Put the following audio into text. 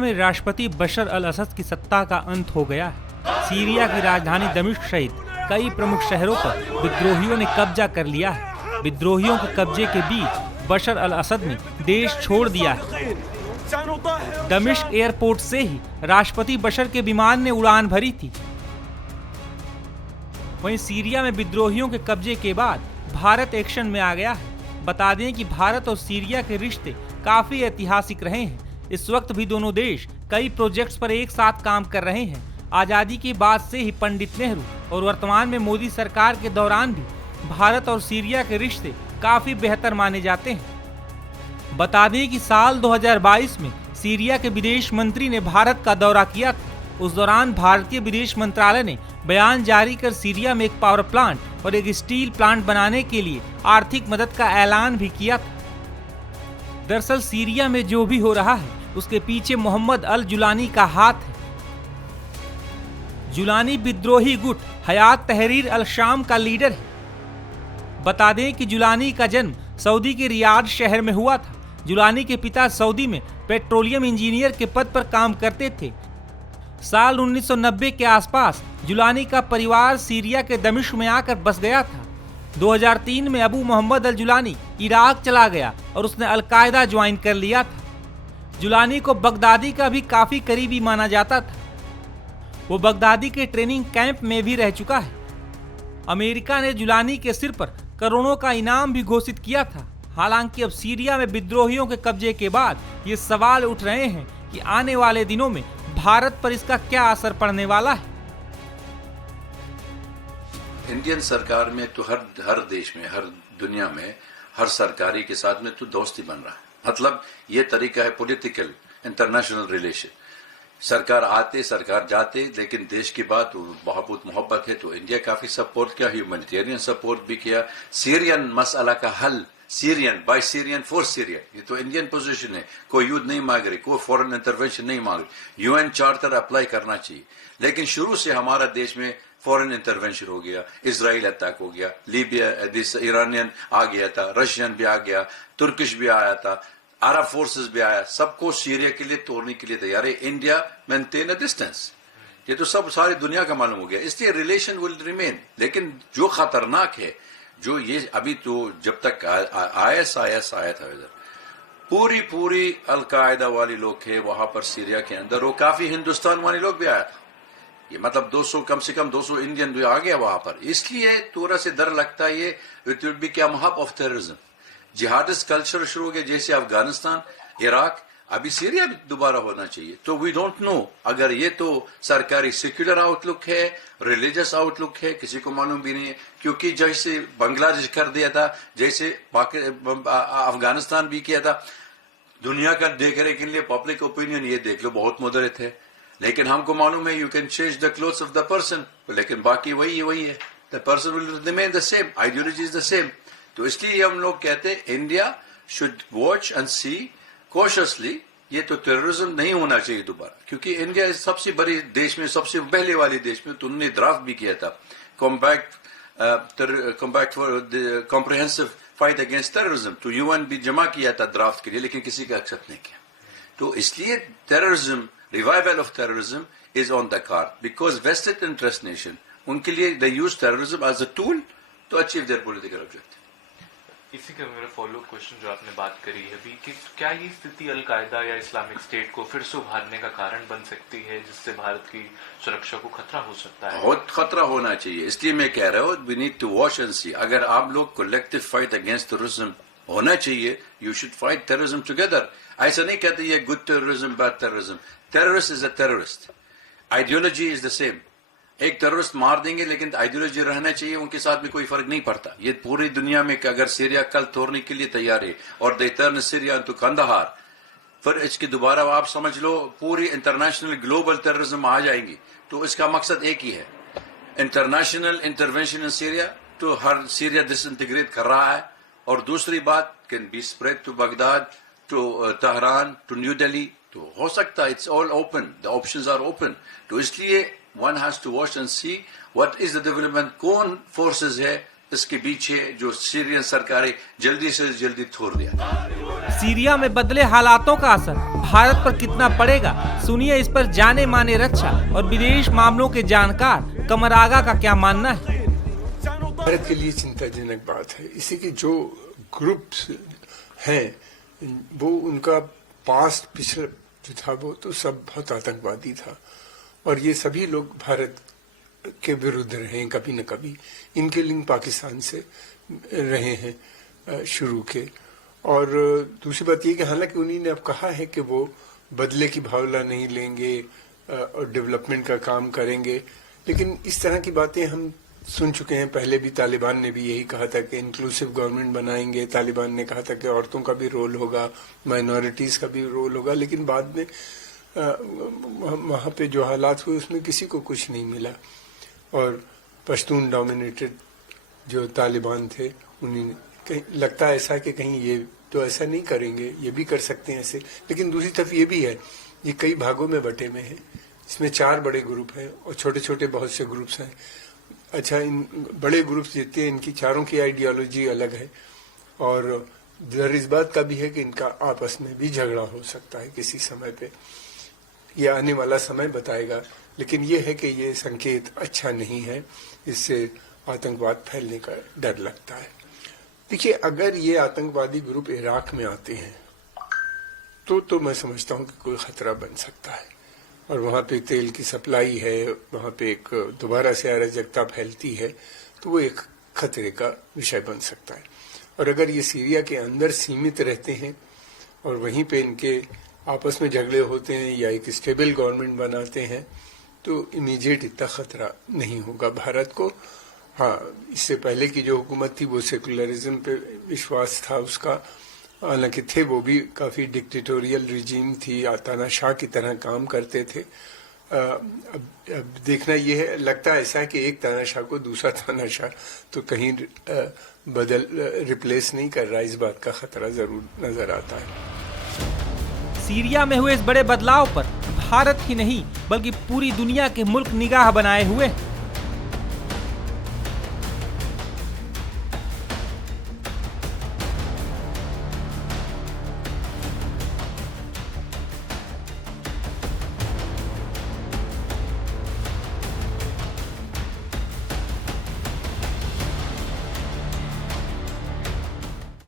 में राष्ट्रपति बशर अल असद की सत्ता का अंत हो गया है। सीरिया की राजधानी दमिश्क सहित कई प्रमुख शहरों पर विद्रोहियों ने कब्जा कर लिया है। विद्रोहियों के कब्जे के बीच बशर अल असद ने देश छोड़ दिया है। दमिश्क एयरपोर्ट से ही राष्ट्रपति बशर के विमान ने उड़ान भरी थी। वहीं सीरिया में विद्रोहियों के कब्जे के बाद भारत एक्शन में आ गया है। बता दें कि भारत और सीरिया के रिश्ते काफी ऐतिहासिक रहे हैं। इस वक्त भी दोनों देश कई प्रोजेक्ट्स पर एक साथ काम कर रहे हैं। आजादी के बाद से ही पंडित नेहरू और वर्तमान में मोदी सरकार के दौरान भी भारत और सीरिया के रिश्ते काफी बेहतर माने जाते हैं। बता दें कि साल 2022 में सीरिया के विदेश मंत्री ने भारत का दौरा किया था। उस दौरान भारतीय विदेश मंत्रालय ने बयान जारी कर सीरिया में एक पावर प्लांट और एक स्टील प्लांट बनाने के लिए आर्थिक मदद का ऐलान भी किया था। दरअसल सीरिया में जो भी हो रहा है उसके पीछे मोहम्मद अल जुलानी का हाथ है। जुलानी विद्रोही गुट हयात तहरीर अल शाम का लीडर है। बता दें कि जुलानी का जन्म सऊदी के रियाद शहर में हुआ था। जुलानी के पिता सऊदी में पेट्रोलियम इंजीनियर के पद पर काम करते थे। साल 1990 के आसपास जुलानी का परिवार सीरिया के दमिश्क में आकर बस गया था। 2003 में अबू मोहम्मद अल जुलानी इराक चला गया और उसने अलकायदा ज्वाइन कर लिया था। जुलानी को बगदादी का भी काफी करीबी माना जाता था। वो बगदादी के ट्रेनिंग कैंप में भी रह चुका है। अमेरिका ने जुलानी के सिर पर करोड़ों का इनाम भी घोषित किया था। हालांकि अब सीरिया में विद्रोहियों के कब्जे के बाद ये सवाल उठ रहे हैं कि आने वाले दिनों में भारत पर इसका क्या असर पड़ने वाला है। इंडियन सरकार में तो हर देश में, हर दुनिया में, हर सरकारी के साथ में तो दोस्ती बन रहा है। मतलब ये तरीका है पॉलिटिकल इंटरनेशनल रिलेशन। सरकार आते, सरकार जाते, लेकिन देश की बात बहुत मोहब्बत है तो इंडिया काफी सपोर्ट किया, ह्यूमैनिटेरियन सपोर्ट भी किया। सीरियन मसला का हल, Syrian by Syrian for Syrian, ये तो इंडियन पोजीशन है। कोई युद्ध नहीं मांग रही, कोई फॉरेन इंटरवेंशन नहीं मांग रही। यूएन चार्टर अप्लाई करना चाहिए। लेकिन शुरू से हमारा देश में फॉरेन इंटरवेंशन हो गया, इजराइल अटैक हो गया, लीबिया ईरानियन आ गया था, रशियन भी आ गया, तुर्किश भी आया था, अरब फोर्सेस भी आया। सबको सीरिया के लिए तोड़ने के लिए तैयार है। इंडिया मेंटेन अ डिस्टेंस, ये तो सब सारी दुनिया का मालूम हो गया। इसलिए रिलेशन विल रिमेन। लेकिन जो खतरनाक है, जो ये अभी तो जब तक आईएस आया था इधर, पूरी अलकायदा वाले लोग थे वहां पर सीरिया के अंदर। वो काफी हिंदुस्तान वाले लोग भी आया था। ये मतलब 200 कम से कम 200 इंडियन भी आ गया वहां पर। इसलिए थोड़ा से डर लगता है ये it will become hub of terrorism. Jihadist culture शुरू हो गया, जैसे अफगानिस्तान, इराक, अभी सीरिया भी दोबारा होना चाहिए। तो वी डोंट नो अगर ये तो सरकारी सेक्युलर आउटलुक है, रिलीजियस आउटलुक है, किसी को मालूम भी नहीं है। क्योंकि जैसे बांग्लादेश कर दिया था, जैसे अफगानिस्तान भी किया था, दुनिया का देखने के लिए पब्लिक ओपिनियन ये देख लो बहुत मॉडरेट है। लेकिन हमको मालूम है you can change the clothes of the person, लेकिन बाकी वही है। The person will remain the same, ideology is the same. तो इसलिए हम लोग कहते हैं India should watch and see cautiously. ये तो टेररिज्म नहीं होना चाहिए दोबारा, क्योंकि इंडिया सबसे बड़ी देश में, सबसे पहले वाले देश में, तो उन्होंने ड्राफ्ट भी किया था compact for comprehensive fight against terrorism. तो यूएन भी जमा किया था ड्राफ्ट के लिए, लेकिन किसी का एक्सेप्ट नहीं किया। तो इसलिए terrorism, revival of terrorism is on the card, because vested interest nation, उनके लिए they use terrorism as a tool to achieve their political objective. इसी का मेरा फॉलो क्वेश्चन जो आपने बात करी है अभी, कि क्या ये स्थिति अलकायदा या इस्लामिक स्टेट को फिर से उभारने का कारण बन सकती है, जिससे भारत की सुरक्षा को खतरा हो सकता है? बहुत खतरा होना चाहिए। इसलिए मैं कह रहा हूँ we need to watch and see. अगर आप लोग कलेक्टिव फाइट अगेंस्ट टेररिज्म होना चाहिए, you should fight terrorism together. ऐसा नहीं कहते ये good terrorism, bad terrorism. Terrorist is a terrorist, ideology is the same. एक टेररिस्ट मार देंगे, लेकिन आइडियोलॉजी रहना चाहिए, उनके साथ भी कोई फर्क नहीं पड़ता। ये पूरी दुनिया में अगर सीरिया कल तोड़ने के लिए तैयार है और they turn Syria to Kandahar, फिर इसके दोबारा आप समझ लो पूरी इंटरनेशनल ग्लोबल टेररिज्म आ जाएंगी। तो इसका मकसद एक ही है, इंटरनेशनल इंटरवेंशन इन सीरिया। तो हर सीरिया डिसइंटीग्रेट कर रहा है। और दूसरी बात, can be spread to Baghdad, to Tehran, to New Delhi. तो हो सकता है, it's all open, the options are open. तो इसलिए one has to watch and see what is the development, कौन forces है इसके पीछे जो सीरियन सरकार है जल्दी से जल्दी छोड़ दिया। सीरिया में बदले हालातों का असर भारत पर कितना पड़ेगा, सुनिए इस पर जाने माने रक्षा और विदेश मामलों के जानकार कमर आगा का क्या मानना है। भारत के लिए चिंताजनक बात है इसी के जो ग्रुप्स हैं वो उनका पास्ट पिछला जो था वो तो सब बहुत आतंकवादी था और ये सभी लोग भारत के विरुद्ध रहे कभी न कभी। इनके लिंक पाकिस्तान से रहे हैं शुरू के। और दूसरी बात ये कि हालांकि उन्हीं ने अब कहा है कि वो बदले की भावना नहीं लेंगे और डेवलपमेंट का काम करेंगे, लेकिन इस तरह की बातें हम सुन चुके हैं पहले भी। तालिबान ने भी यही कहा था कि इंक्लूसिव गवर्नमेंट बनाएंगे, तालिबान ने कहा था कि औरतों का भी रोल होगा, माइनॉरिटीज का भी रोल होगा, लेकिन बाद में वहां पे जो हालात हुए उसमें किसी को कुछ नहीं मिला। और पश्तून डोमिनेटेड जो तालिबान थे उन्हें लगता है ऐसा कि कहीं ये तो ऐसा नहीं करेंगे, ये भी कर सकते हैं ऐसे। लेकिन दूसरी तरफ ये भी है, ये कई भागों में बटे में है, इसमें 4 बड़े ग्रुप हैं और छोटे छोटे बहुत से ग्रुप्स हैं। अच्छा, इन बड़े ग्रुप्स जितने हैं इनकी चारों की आइडियोलॉजी अलग है और डर इस बात का भी है कि इनका आपस में भी झगड़ा हो सकता है किसी समय पे। ये आने वाला समय बताएगा, लेकिन ये है कि ये संकेत अच्छा नहीं है, इससे आतंकवाद फैलने का डर लगता है। देखिए, अगर ये आतंकवादी ग्रुप इराक में आते हैं तो मैं समझता हूँ कि कोई खतरा बन सकता है और वहाँ पे तेल की सप्लाई है, वहाँ पे एक दोबारा से अराजकता फैलती है तो वो एक खतरे का विषय बन सकता है। और अगर ये सीरिया के अंदर सीमित रहते हैं और वहीं पे इनके आपस में झगड़े होते हैं या एक स्टेबल गवर्नमेंट बनाते हैं तो इमीडिएट इतना खतरा नहीं होगा भारत को। हाँ, इससे पहले की जो हुकूमत थी वो सेकुलरिज्म पे विश्वास था उसका, हालांकि थे वो भी काफी डिक्टेटोरियल रिजीम थी, तानाशाह की तरह काम करते थे। अब देखना ये है, लगता है ऐसा है कि एक तानाशाह को दूसरा तानाशाह तो कहीं रिप्लेस नहीं कर रहा, इस बात का खतरा जरूर नजर आता है। सीरिया में हुए इस बड़े बदलाव पर भारत ही नहीं बल्कि पूरी दुनिया के मुल्क निगाह बनाए हुए हैं।